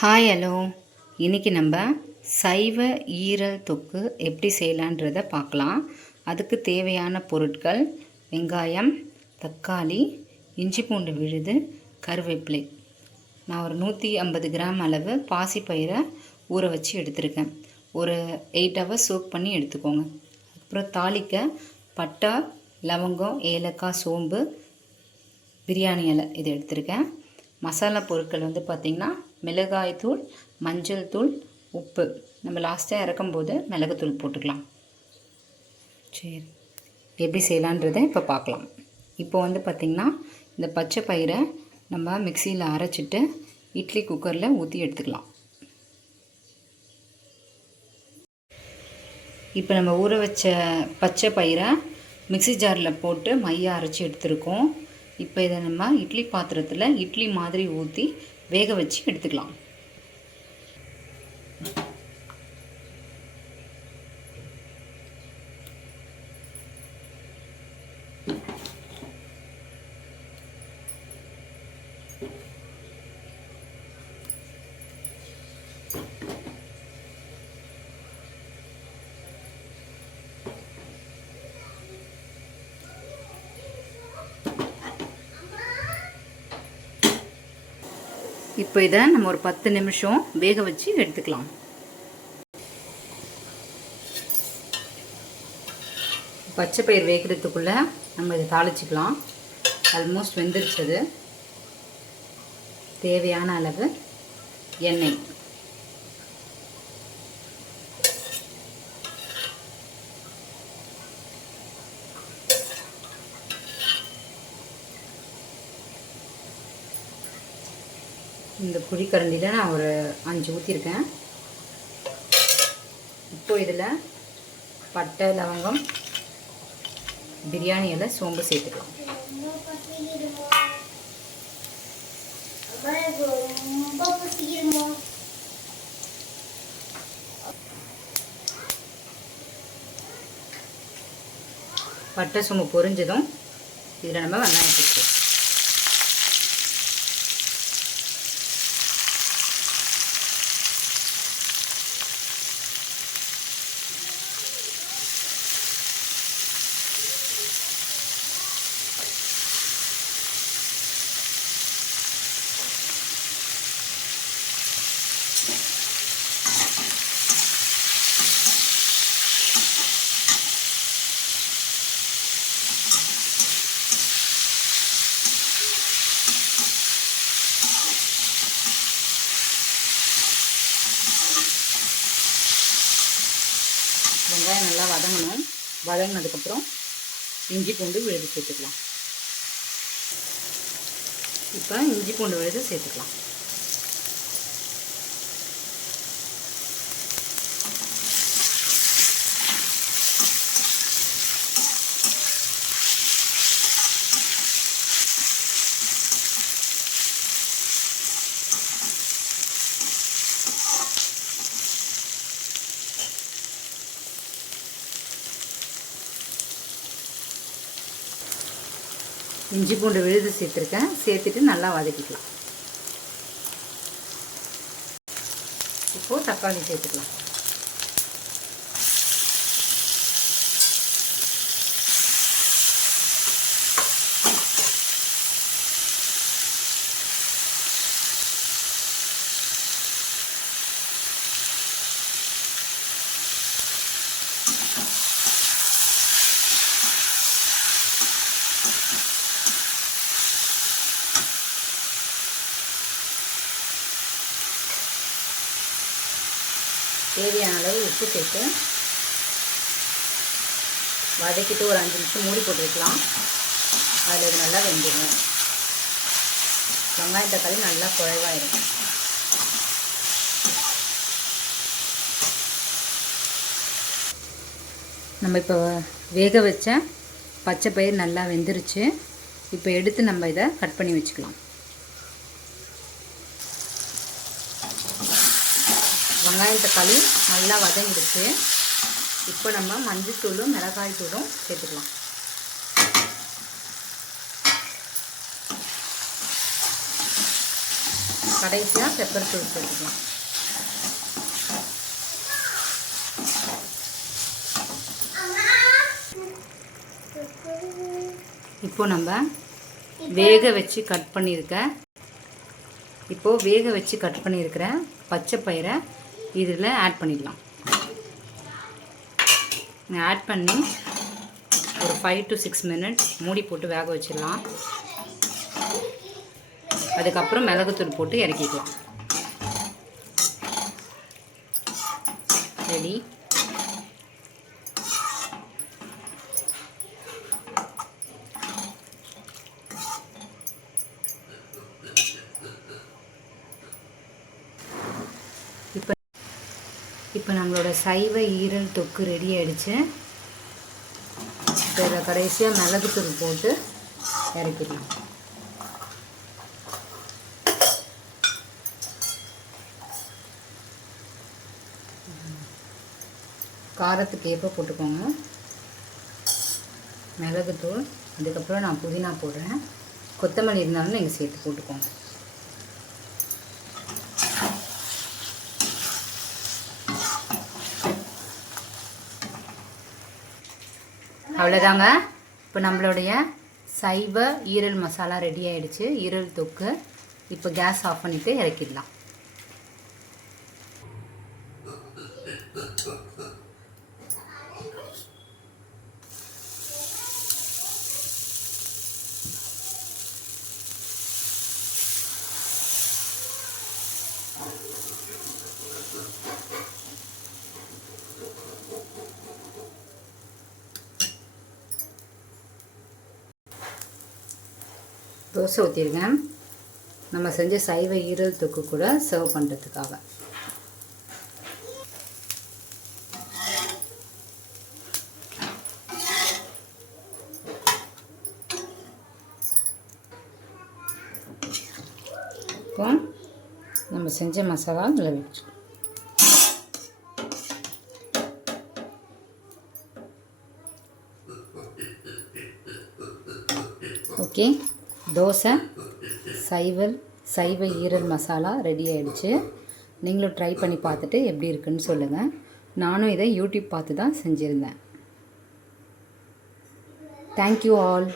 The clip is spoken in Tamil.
ஹாய் ஹலோ இன்றைக்கி நம்ம சைவ ஈரல் தொக்கு எப்படி செய்யலான்றதை பார்க்கலாம். அதுக்கு தேவையான பொருட்கள் வெங்காயம் தக்காளி இஞ்சி பூண்டு விழுது கருவேப்பிலை. நான் ஒரு நூற்றி ஐம்பது கிராம் அளவு பாசிப்பயிரை ஊற வச்சு எடுத்திருக்கேன். ஒரு எயிட் ஹவர்ஸ் சோக் பண்ணி எடுத்துக்கோங்க. அப்புறம் தாளிக்க பட்டை லவங்கம் ஏலக்காய் சோம்பு பிரியாணி இலை இது எடுத்திருக்கேன். மசாலா பொருட்கள் வந்து பார்த்திங்கன்னா மிளகாய் தூள் மஞ்சள் தூள் உப்பு. நம்ம லாஸ்ட்டாக இறக்கும்போது மிளகுத்தூள் போட்டுக்கலாம். சரி. எப்படி செய்யலான்றதை இப்போ பார்க்கலாம். இப்போ வந்து பார்த்திங்கன்னா இந்த பச்சை பயிரை நம்ம மிக்சியில் அரைச்சிட்டு இட்லி குக்கரில் ஊற்றி எடுத்துக்கலாம். இப்போ நம்ம ஊற வச்ச பச்சை பயிரை மிக்ஸி ஜாரில் போட்டு மையாக அரைச்சி எடுத்துருக்கோம். இப்போ இதை நம்ம இட்லி பாத்திரத்தில் இட்லி மாதிரி ஊற்றி வேக வச்சு எடுத்துக்கலாம். இப்போ இதை நம்ம ஒரு பத்து நிமிஷம் வேக வச்சு எடுத்துக்கலாம். பச்சை பயிர் வேகிறதுக்குள்ளே நம்ம இதை தாளிச்சிக்கலாம். ஆல்மோஸ்ட் வெந்துருச்சது தேவையான அளவு எண்ணெய். இந்த குழிக்கரண்டியில் நான் ஒரு அஞ்சு ஊற்றிருக்கேன் இப்போ இதில் பட்டை லவங்கம் பிரியாணி இலை சோம்பு சேர்த்துக்கலாம். பட்டை சோம்பு பொரிஞ்சதும் இதில் நம்ம வெங்காயம் சேர்த்துக்கலாம். வெங்காயம் நல்லா வதங்கணும். வதங்கினதுக்கப்புறம் இஞ்சி பூண்டு விழுது சேர்த்துக்கலாம். இப்போ இஞ்சி பூண்டு விழுது சேர்த்துக்கலாம். இஞ்சி பூண்டு விழுது சேர்த்துருக்கேன். சேர்த்துட்டு நல்லா வதக்கிக்கலாம். இப்போது தக்காளி சேர்த்துக்கலாம். தேவையான அளவு உப்பு சேர்த்து வதக்கிட்டு ஒரு அஞ்சு நிமிஷம் மூடி போட்டு வைக்கலாம் அதில் இது நல்லா வெந்துடும் வெங்காயம் தக்காளி நல்லா குழைவாயிடும் நம்ம இப்போ வேக வச்ச பச்சை பயிர் நல்லா வெந்துருச்சு. இப்போ எடுத்து நம்ம இதை கட் பண்ணி வச்சுக்கலாம். வெங்காயம் தக்காளி நல்லா வதங்கிடுச்சு. இப்போ நம்ம மஞ்சள் தூளும் மிளகாய் தூளும் சேர்த்துக்கலாம். கடைசியாக பெப்பர் தூள் சேர்த்துக்கலாம். இப்போ நம்ம வேக வச்சு கட் பண்ணியிருக்க இப்போது வேக வச்சு கட் பண்ணியிருக்கிற பச்சை பயிரை இதில் ஆட் பண்ணிடலாம். ஆட் பண்ணி ஒரு ஃபைவ் டு சிக்ஸ் மினிட்ஸ் மூடி போட்டு வேக வச்சிடலாம். அதுக்கப்புறம் மிளகுத்தூள் போட்டு இறக்கிக்கலாம். ரெடி இப்போ நம்மளோட சைவ ஈரல் தொக்கு ரெடி ஆகிடுச்சு இப்போ இதை கடைசியாக மிளகுத்தூள் போட்டு இறக்கிடலாம். காரத்துக்கு ஏற்ப போட்டுக்கோங்க. மிளகுத்தூள் அதுக்கப்புறம் நான் புதினா போடுறேன். கொத்தமல்லி இருந்தாலும் நீங்கள் சேர்த்து போட்டுக்கோங்க. அவ்வளோதாங்க இப்போ நம்மளுடைய சைவ ஈரல் மசாலா ரெடி ஆகிடுச்சு ஈரல் தொக்கு இப்போ கேஸ் ஆஃப் பண்ணிவிட்டு இறக்கிடலாம். தோசை ஊற்றிருக்கேன் நம்ம செஞ்ச சைவ ஈரல் தொக்கு கூட சர்வ் பண்ணுறதுக்காக இப்போ நம்ம செஞ்ச மசாலா இதில் ஓகே. தோசை சைவல் சைவ ஈரல் மசாலா ரெடி ஆகிடுச்சு நீங்களும் ட்ரை பண்ணி பார்த்துட்டு எப்படி இருக்குன்னு சொல்லுங்கள் நானும் இதை யூடியூப் பார்த்து தான் செஞ்சுருந்தேன். Thank you all